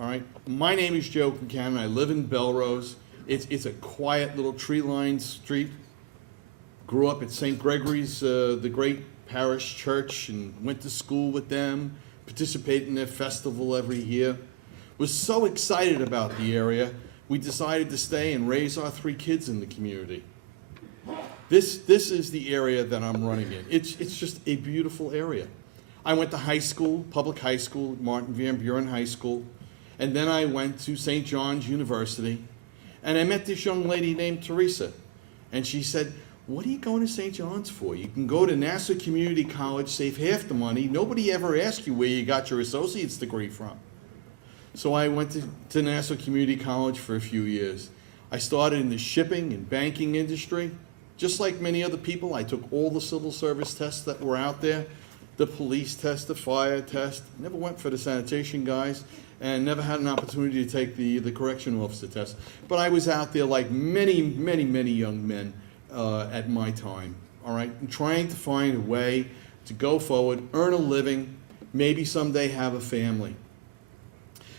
all right? My name is Joe Concanon. I live in Belrose. It's a quiet little tree-lined street. Grew up at St. Gregory's, the great parish church, and went to school with them, participated in their festival every year. Was so excited about the area, we decided to stay and raise our 3 kids in the community. This is the area that I'm running in. It's just a beautiful area. I went to high school, public high school, Martin Van Buren High School, and then I went to St. John's University, and I met this young lady named Teresa, and she said, "What are you going to St. John's for? You can go to Nassau Community College, save half the money. Nobody ever asked you where you got your associate's degree from." So I went to Nassau Community College for a few years. I started in the shipping and banking industry. Just like many other people, I took all the civil service tests that were out there, the police test, the fire test. Never went for the sanitation guys, and never had an opportunity to take the correction officer test. But I was out there like many, many, many young men at my time, all right, and trying to find a way to go forward, earn a living, maybe someday have a family.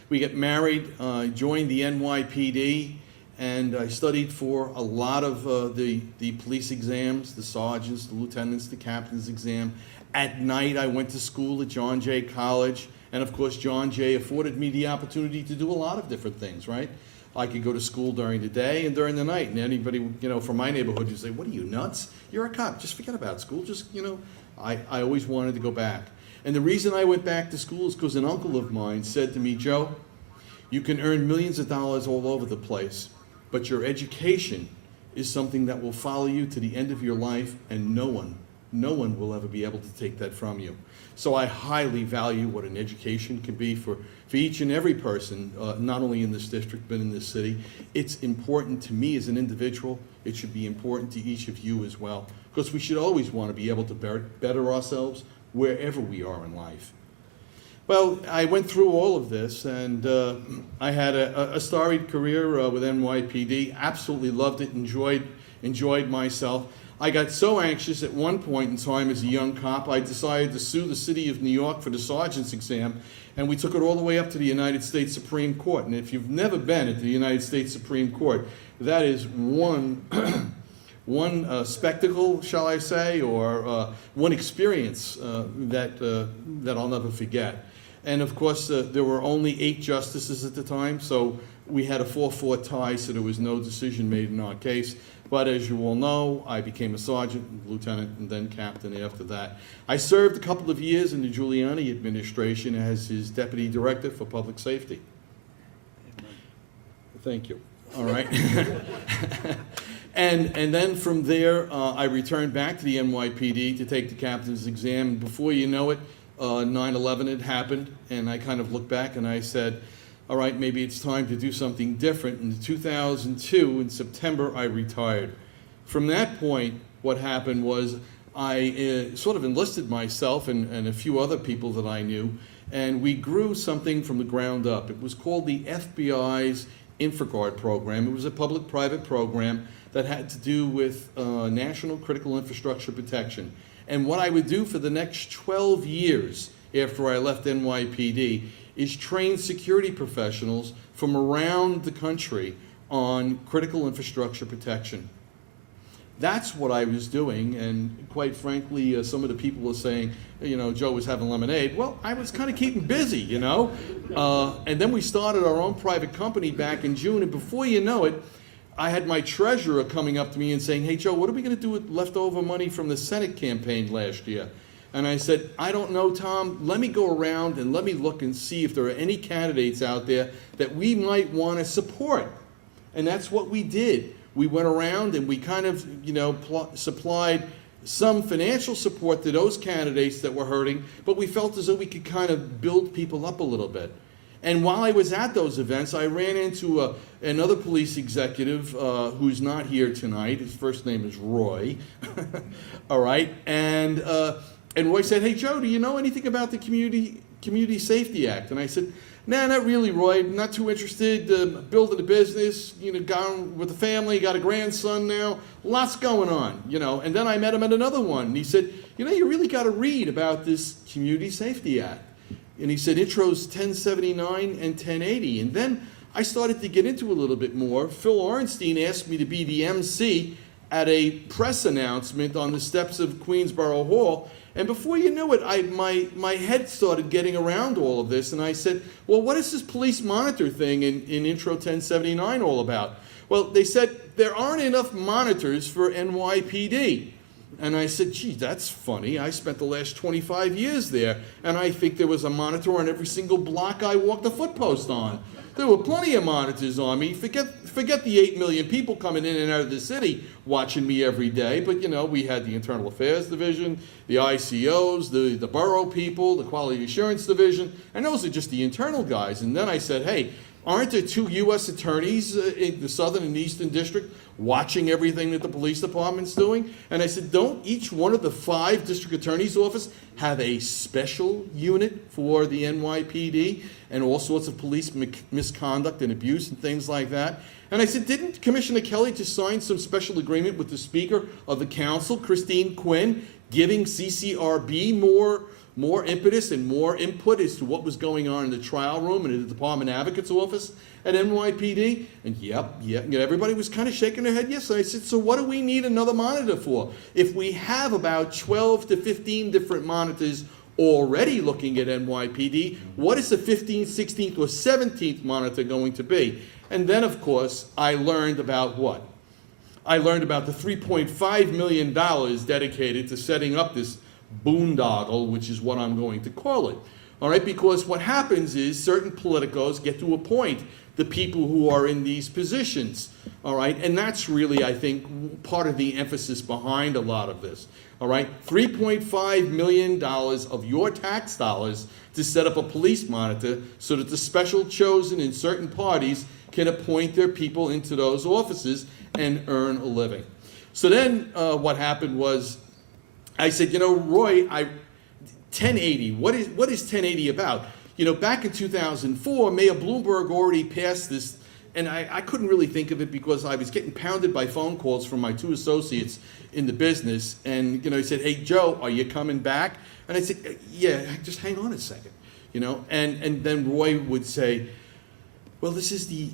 We got married, joined the NYPD, and I studied for a lot of the police exams, the sergeants, the lieutenants, the captain's exam. At night, I went to school at John Jay College, and of course, John Jay afforded me the opportunity to do a lot of different things, right? I could go to school during the day and during the night, and anybody, from my neighborhood would say, "What are you, nuts? You're a cop. Just forget about school. Just, I always wanted to go back. And the reason I went back to school is because an uncle of mine said to me, "Joe, you can earn millions of dollars all over the place, but your education is something that will follow you to the end of your life, and no one will ever be able to take that from you." So I highly value what an education can be for each and every person, not only in this district, but in this city. It's important to me as an individual. It should be important to each of you as well, because we should always want to be able to better ourselves wherever we are in life. Well, I went through all of this, and I had a storied career with NYPD. Absolutely loved it, enjoyed myself. I got so anxious at one point in time as a young cop, I decided to sue the city of New York for the sergeant's exam, and we took it all the way up to the United States Supreme Court. And if you've never been at the United States Supreme Court, that is one spectacle, shall I say, or one experience that I'll never forget. And of course, there were only 8 justices at the time, so we had a 4-4 tie, so there was no decision made in our case. But as you all know, I became a sergeant, lieutenant, and then captain after that. I served a couple of years in the Giuliani administration as his deputy director for public safety. Thank you. All right. And then from there, I returned back to the NYPD to take the captain's exam. Before you know it, 9/11 had happened, and I kind of looked back and I said, all right, maybe it's time to do something different. In 2002, in September, I retired. From that point, what happened was I sort of enlisted myself and a few other people that I knew, and we grew something from the ground up. It was called the FBI's InfraGuard program. It was a public-private program that had to do with national critical infrastructure protection. And what I would do for the next 12 years after I left NYPD is train security professionals from around the country on critical infrastructure protection. That's what I was doing, and quite frankly, some of the people were saying, Joe was having lemonade. Well, I was kind of keeping busy, and then we started our own private company back in June, and before you know it, I had my treasurer coming up to me and saying, "Hey, Joe, what are we going to do with leftover money from the Senate campaign last year?" And I said, "I don't know, Tom. Let me go around and let me look and see if there are any candidates out there that we might want to support." And that's what we did. We went around and we kind of, supplied some financial support to those candidates that were hurting, but we felt as though we could kind of build people up a little bit. And while I was at those events, I ran into another police executive who's not here tonight. His first name is Roy. All right. And Roy said, "Hey, Joe, do you know anything about the Community Safety Act?" And I said, "Nah, not really, Roy. Not too interested. Building a business, gone with the family, got a grandson now. Lots going on, And then I met him at another one, and he said, "You really got to read about this Community Safety Act. And he said intros 1079 and 1080. And then I started to get into a little bit more. Phil Orenstein asked me to be the MC at a press announcement on the steps of Queensborough Hall. And before you knew it, my head started getting around all of this. And I said, well, what is this police monitor thing in intro 1079 all about? Well, they said there aren't enough monitors for NYPD. And I said, gee, that's funny. I spent the last 25 years there, and I think there was a monitor on every single block I walked a footpost on. There were plenty of monitors on me. Forget the 8 million people coming in and out of the city watching me every day. But, you know, we had the Internal Affairs Division, the ICOs, the borough people, the Quality Assurance Division, and those are just the internal guys. And then I said, hey, aren't there 2 U.S. attorneys in the Southern and Eastern District watching everything that the police department's doing? And I said, don't each one of the 5 district attorney's office have a special unit for the NYPD and all sorts of police misconduct and abuse and things like that? And I said, didn't Commissioner Kelly just sign some special agreement with the Speaker of the Council, Christine Quinn, giving CCRB more impetus and more input as to what was going on in the trial room and in the Department Advocate's office at NYPD? And yep, everybody was kind of shaking their head yes. And I said, so what do we need another monitor for? If we have about 12 to 15 different monitors already looking at NYPD, what is the 15th, 16th, or 17th monitor going to be? And then, of course, I learned about what? I learned about the $3.5 million dedicated to setting up this boondoggle, which is what I'm going to call it. All right, because what happens is certain politicos get to appoint the people who are in these positions. All right, and that's really, I think, part of the emphasis behind a lot of this. All right, $3.5 million of your tax dollars to set up a police monitor so that the special chosen in certain parties can appoint their people into those offices and earn a living. So then what happened was, I said, you know, Roy, 1080, what is 1080 about? You know, back in 2004, Mayor Bloomberg already passed this, and I couldn't really think of it because I was getting pounded by phone calls from my 2 associates in the business. And, you know, he said, hey, Joe, are you coming back? And I said, yeah, just hang on a second, you know. And then Roy would say, well, this is the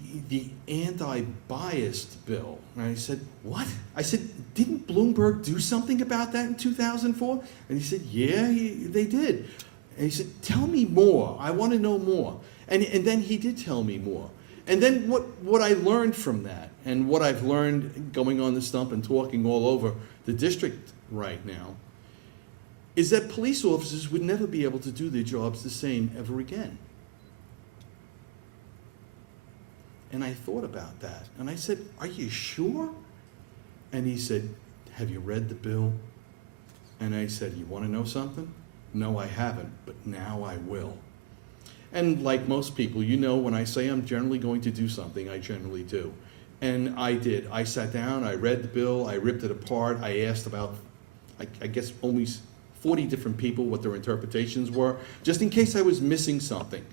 anti-biased bill. And I said, what? I said, didn't Bloomberg do something about that in 2004? And he said, yeah, they did. And he said, tell me more. I want to know more. And then he did tell me more. And then what I learned from that, and what I've learned going on the stump and talking all over the district right now, is that police officers would never be able to do their jobs the same ever again. And I thought about that, and I said, are you sure? And he said, have you read the bill? And I said, you want to know something? No, I haven't, but now I will. And like most people, you know, when I say I'm generally going to do something, I generally do. And I did. I sat down, I read the bill, I ripped it apart, I asked about, I guess, only 40 different people what their interpretations were, just in case I was missing something.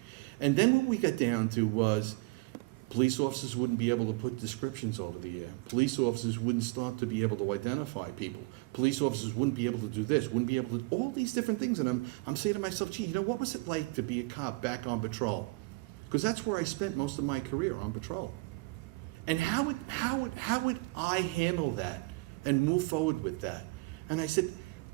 And then what we got down to was, police officers wouldn't be able to put descriptions over the air. Police officers wouldn't start to be able to identify people. Police officers wouldn't be able to do this, wouldn't be able to, all these different things. And I'm saying to myself, gee, you know, what was it like to be a cop back on patrol? Because that's where I spent most of my career, on patrol. And how would I handle that and move forward with that? And I said,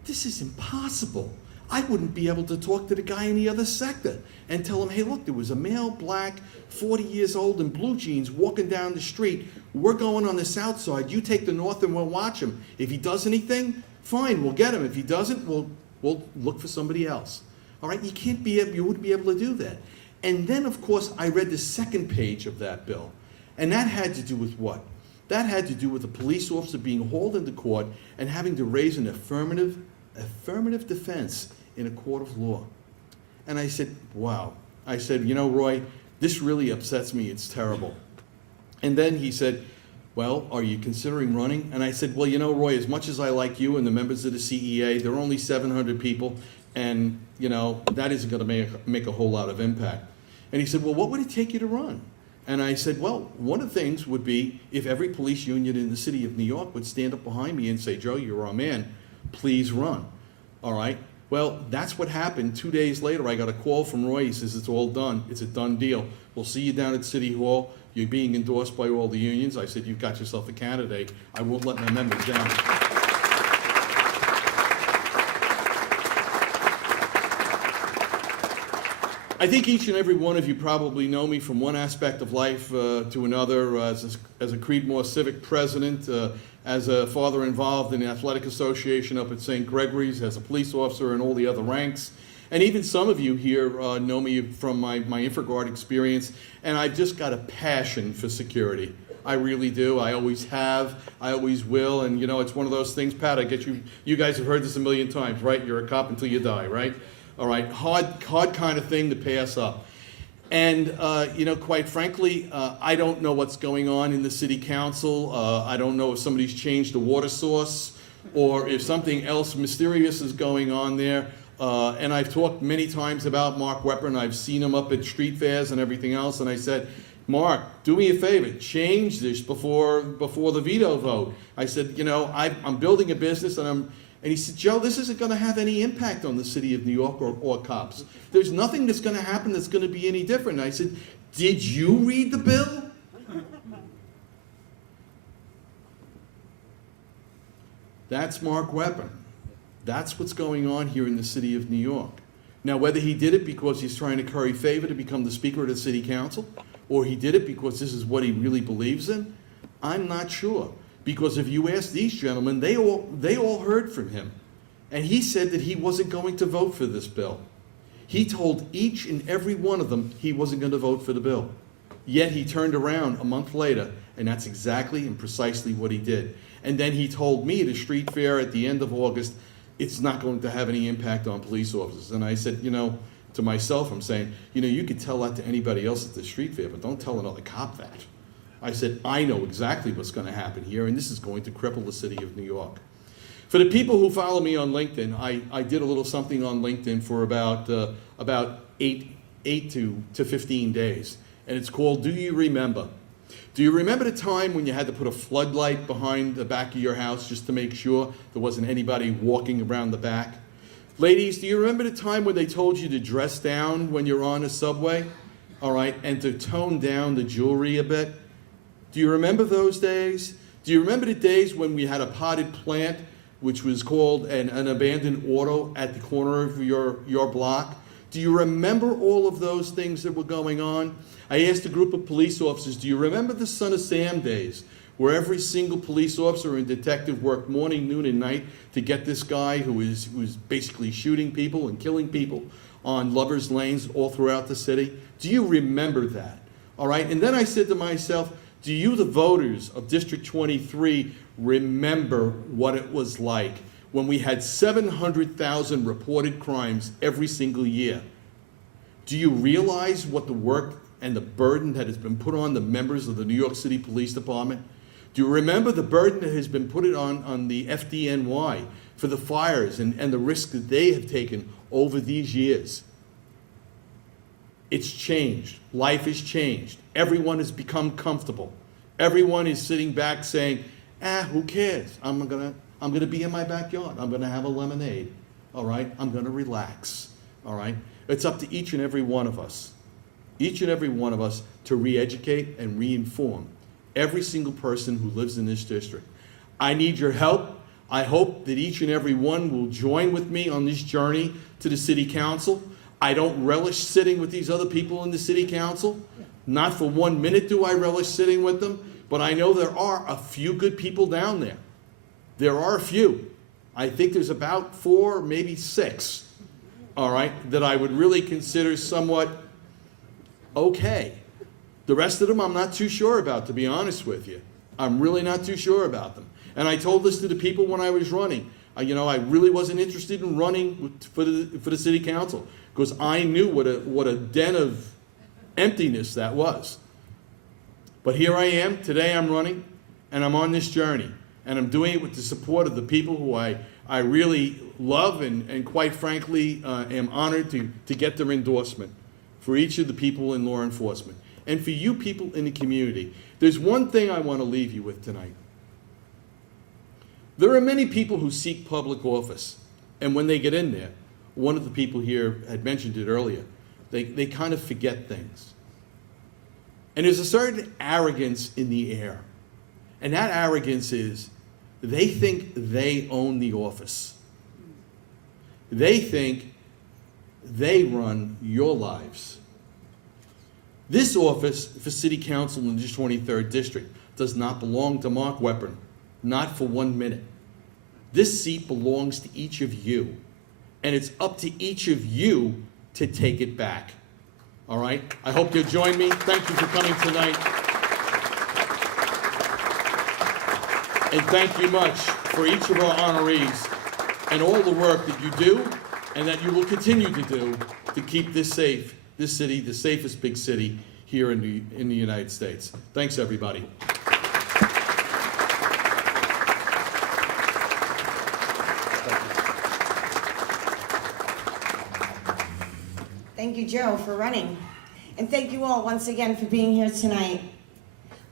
this is impossible. I wouldn't be able to talk to the guy in the other sector and tell him, hey, look, there was a male, black, 40 years old in blue jeans walking down the street. We're going on the south side. You take the north and we'll watch him. If he does anything, fine, we'll get him. If he doesn't, we'll look for somebody else. All right, you wouldn't be able to do that. And then, of course, I read the second page of that bill. And that had to do with what? That had to do with a police officer being hauled into court and having to raise an affirmative defense in a court of law. And I said, wow. I said, you know, Roy, this really upsets me. It's terrible. And then he said, well, are you considering running? And I said, well, you know, Roy, as much as I like you and the members of the CEA, there are only 700 people, and, you know, that isn't going to make a whole lot of impact. And he said, well, what would it take you to run? And I said, well, one of the things would be if every police union in the city of New York would stand up behind me and say, Joe, you're our man, please run. All right? Well, that's what happened. 2 days later, I got a call from Roy. He says, it's all done. It's a done deal. We'll see you down at City Hall. You're being endorsed by all the unions. I said, you've got yourself a candidate. I won't let my members down. I think each and every one of you probably know me from one aspect of life to another, as a Creedmoor civic president, as a father involved in the athletic association up at St. Gregory's, as a police officer and all the other ranks. And even some of you here know me from my InfraGard experience, and I've just got a passion for security. I really do. I always have. I always will. And, you know, it's one of those things, Pat, I get you guys have heard this a million times, right? You're a cop until you die, right? All right, hard kind of thing to pass up. And, you know, quite frankly, I don't know what's going on in the city council. I don't know if somebody's changed the water source or if something else mysterious is going on there. And I've talked many times about Mark Wepper, and I've seen him up at street fairs and everything else, and I said, Mark, do me a favor, change this before the veto vote. I said, you know, I'm building a business, and he said, Joe, this isn't going to have any impact on the city of New York or cops. There's nothing that's going to happen that's going to be any different. And I said, did you read the bill? That's Mark Wepper. That's what's going on here in the city of New York. Now, whether he did it because he's trying to curry favor to become the Speaker of the City Council, or he did it because this is what he really believes in, I'm not sure. Because if you ask these gentlemen, they all heard from him. And he said that he wasn't going to vote for this bill. He told each and every one of them he wasn't going to vote for the bill. Yet he turned around a month later, and that's exactly and precisely what he did. And then he told me at a street fair at the end of August, it's not going to have any impact on police officers. And I said, you know, to myself, I'm saying, you know, you could tell that to anybody else at the street fair, but don't tell another cop that. I said, I know exactly what's going to happen here, and this is going to cripple the city of New York. For the people who follow me on LinkedIn, I did a little something on LinkedIn for about 8 to 15 days, and it's called Do You Remember? Do you remember the time when you had to put a floodlight behind the back of your house just to make sure there wasn't anybody walking around the back? Ladies, do you remember the time when they told you to dress down when you're on a subway? All right, and to tone down the jewelry a bit? Do you remember those days? Do you remember the days when we had a potted plant, which was called an abandoned auto at the corner of your block? Do you remember all of those things that were going on? I asked a group of police officers, do you remember the Son of Sam days, where every single police officer and detective worked morning, noon, and night to get this guy who was basically shooting people and killing people on lovers' lanes all throughout the city? Do you remember that? All right, and then I said to myself, do you, the voters of District 23, remember what it was like when we had 700,000 reported crimes every single year? Do you realize what the work and the burden that has been put on the members of the New York City Police Department? Do you remember the burden that has been put on the FDNY for the fires and the risk that they have taken over these years? It's changed. Life has changed. Everyone has become comfortable. Everyone is sitting back saying, who cares? I'm gonna be in my backyard. I'm gonna have a lemonade. All right? I'm gonna relax. All right? It's up to each and every one of us. Each and every one of us to re-educate and re-inform every single person who lives in this district. I need your help. I hope that each and every one will join with me on this journey to the city council. I don't relish sitting with these other people in the city council. Not for 1 minute do I relish sitting with them, but I know there are a few good people down there. There are a few. I think there's about 4, maybe 6, all right, that I would really consider somewhat okay. The rest of them I'm not too sure about, to be honest with you. I'm really not too sure about them. And I told this to the people when I was running. You know, I really wasn't interested in running for the city council because I knew what a den of emptiness that was. But here I am. Today I'm running, and I'm on this journey. And I'm doing it with the support of the people who I really love and quite frankly am honored to get their endorsement for each of the people in law enforcement. And for you people in the community, there's one thing I want to leave you with tonight. There are many people who seek public office, and when they get in there, one of the people here had mentioned it earlier. They kind of forget things. And there's a certain arrogance in the air. And that arrogance is they think they own the office. They think they run your lives. This office for City Council in the 23rd District does not belong to Mark Weprin, not for 1 minute. This seat belongs to each of you, and it's up to each of you to take it back. All right? I hope you'll join me. Thank you for coming tonight. And thank you much for each of our honorees and all the work that you do and that you will continue to do to keep this safe, this city, the safest big city here in the United States. Thanks, everybody. Thank you, Joe, for running. And thank you all once again for being here tonight.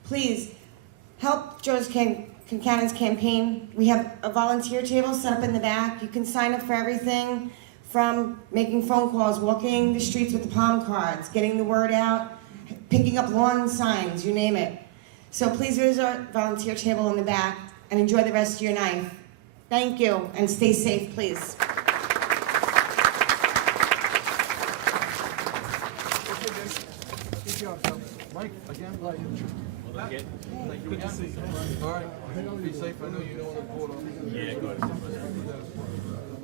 Please help Joe's Concannon's campaign. We have a volunteer table set up in the back. You can sign up for everything from making phone calls, walking the streets with the palm cards, getting the word out, picking up lawn signs, you name it. So please visit our volunteer table in the back and enjoy the rest of your night. Thank you, and stay safe, please. Mike, again? Thank you again. All right, be safe. I know you know what the board on. Yeah, go ahead.